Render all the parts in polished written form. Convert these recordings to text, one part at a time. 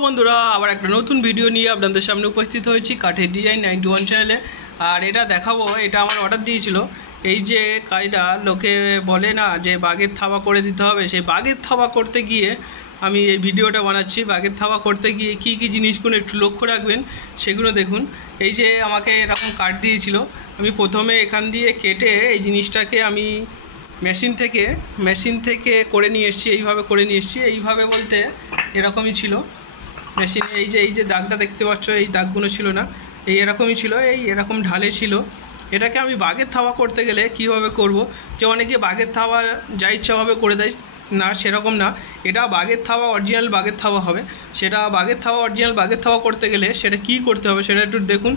বন্ধুরা আবার একটা নতুন ভিডিও নিয়ে আপনাদের সামনে উপস্থিত হয়েছি কাঠের ডিজাইন 91 চ্যানেলে। আর এটা দেখাবো, এটা আমার অর্ডার দিয়েছিল। এই যে কাজটা লোকে বলে না যে বাঘের থাবা করে দিতে হবে, সেই বাঘের থাবা করতে গিয়ে আমি এই ভিডিওটা বানাচ্ছি। বাঘের থাবা করতে গিয়ে কি কি জিনিসগুলো একটু লক্ষ্য রাখবেন সেগুলো দেখুন। এই যে আমাকে এরকম কাট দিয়েছিল, আমি প্রথমে এখান দিয়ে কেটে এই জিনিসটাকে আমি মেশিন থেকে করে নিয়ে এসেছি। এইভাবে করে নিয়ে এসেছি, এইভাবে বলতে এরকমই ছিল মেশিনে। এই যে দাগটা দেখতে পাচ্ছ, এই দাগগুলো ছিল না, এই এরকমই ছিল, এই এরকম ঢালে ছিল। এটাকে আমি বাঘের থাবা করতে গেলে কিভাবে করব, যে অনেকে বাঘের থাবা যা ইচ্ছাভাবে করে দেয়, না সেরকম না। এটা বাঘের থাবা, অরিজিনাল বাঘের থাবা হবে। সেটা বাঘের থাবা, অরিজিনাল বাঘের থাবা করতে গেলে সেটা কি করতে হবে সেটা একটু দেখুন,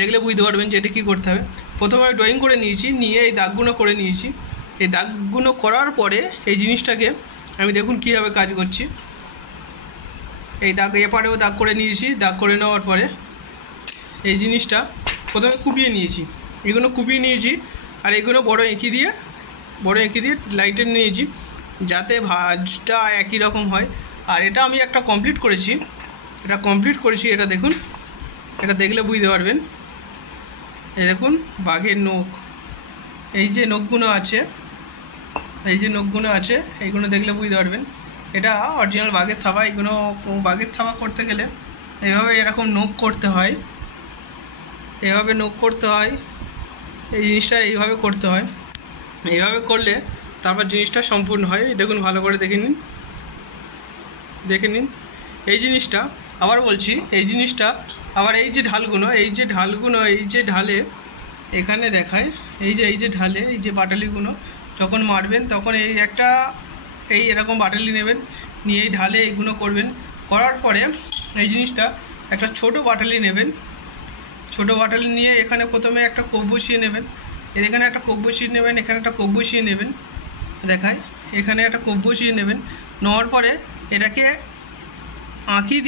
দেখলে বুঝতে পারবেন যে এটা কী করতে হবে। প্রথমে আমি ড্রয়িং করে নিয়েছি, নিয়ে এই দাগগুলো করে নিয়েছি। এই দাগগুলো করার পরে এই জিনিসটাকে আমি দেখুন কীভাবে কাজ করছি। এই দাগ এপারেও দাগ করে নিয়েছি। দাগ করে নেওয়ার পরে এই জিনিসটা প্রথমে কুপিয়ে নিয়েছি, এগুলো কুপিয়ে নিয়েছি। আর এগুলো বড় এঁকি দিয়ে লাইটে নিয়েছি, যাতে ভাঁজটা একই রকম হয়। আর এটা আমি একটা কমপ্লিট করেছি, এটা দেখুন, এটা দেখলে বুঝতে পারবেন। এই দেখুন বাঘের নখ, এই যে নখগুলো আছে, এইগুলো দেখলে বুঝতে পারবেন এটা অরিজিনাল বাঘের থাবা। এগুলো বাঘের থাবা করতে গেলে এইভাবে এরকম নখ করতে হয়, এই জিনিসটা এইভাবে করতে হয়। এইভাবে করলে তারপর জিনিসটা সম্পূর্ণ হয়। দেখুন ভালো করে দেখে নিন এই জিনিসটা। আবার বলছি, এই জিনিসটা আবার এই যে ঢালে এখানে দেখায়, এই যে ঢালে, এই যে বাটালিগুলো যখন মারবেন তখন এই এরকম বাটালি নেবেন, নিয়ে এই ঢালে এইগুলো করবেন। করার পরে এই জিনিসটা একটা ছোট বাটালি নেবেন, নিয়ে এখানে প্রথমে একটা কোপ বসিয়ে নেবেন। এখানে একটা কোপ বসিয়ে নেবেন, এখানে একটা কোপ বসিয়ে নেবেন, দেখায় এখানে একটা কোপ বসিয়ে নেবেন। নেওয়ার পরে এটাকে আঁকি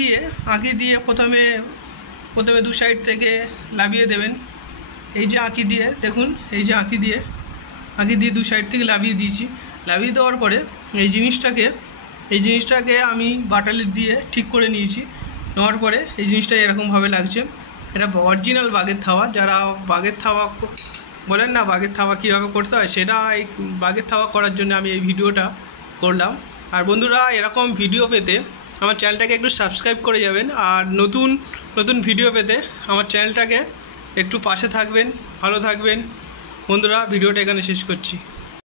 দিয়ে প্রথমে দু সাইড থেকে লাভিয়ে দেবেন। এই যে আঁকি দিয়ে দেখুন, এই যে আঁকি দিয়ে দু সাইড থেকে লাভিয়ে দিয়েছি। লাভিয়ে দেওয়ার পরে এই জিনিসটাকে আমি বাটালি দিয়ে ঠিক করে নিয়েছি। নেওয়ার পরে এই জিনিসটা এরকমভাবে লাগছে। এটা অরিজিনাল বাঘের থাবা। যারা বাঘের থাবা বলেন না, বাঘের থাবা কীভাবে করতে হয়, সেটা এই বাঘের থাবা করার জন্য আমি এই ভিডিওটা করলাম। আর বন্ধুরা, এরকম ভিডিও পেতে আমার চ্যানেলটাকে একটু সাবস্ক্রাইব করে যাবেন। আর নতুন ভিডিও পেতে আমার চ্যানেলটাকে একটু পাশে থাকবেন। ভালো থাকবেন বন্ধুরা, ভিডিওটা এখানে শেষ করছি।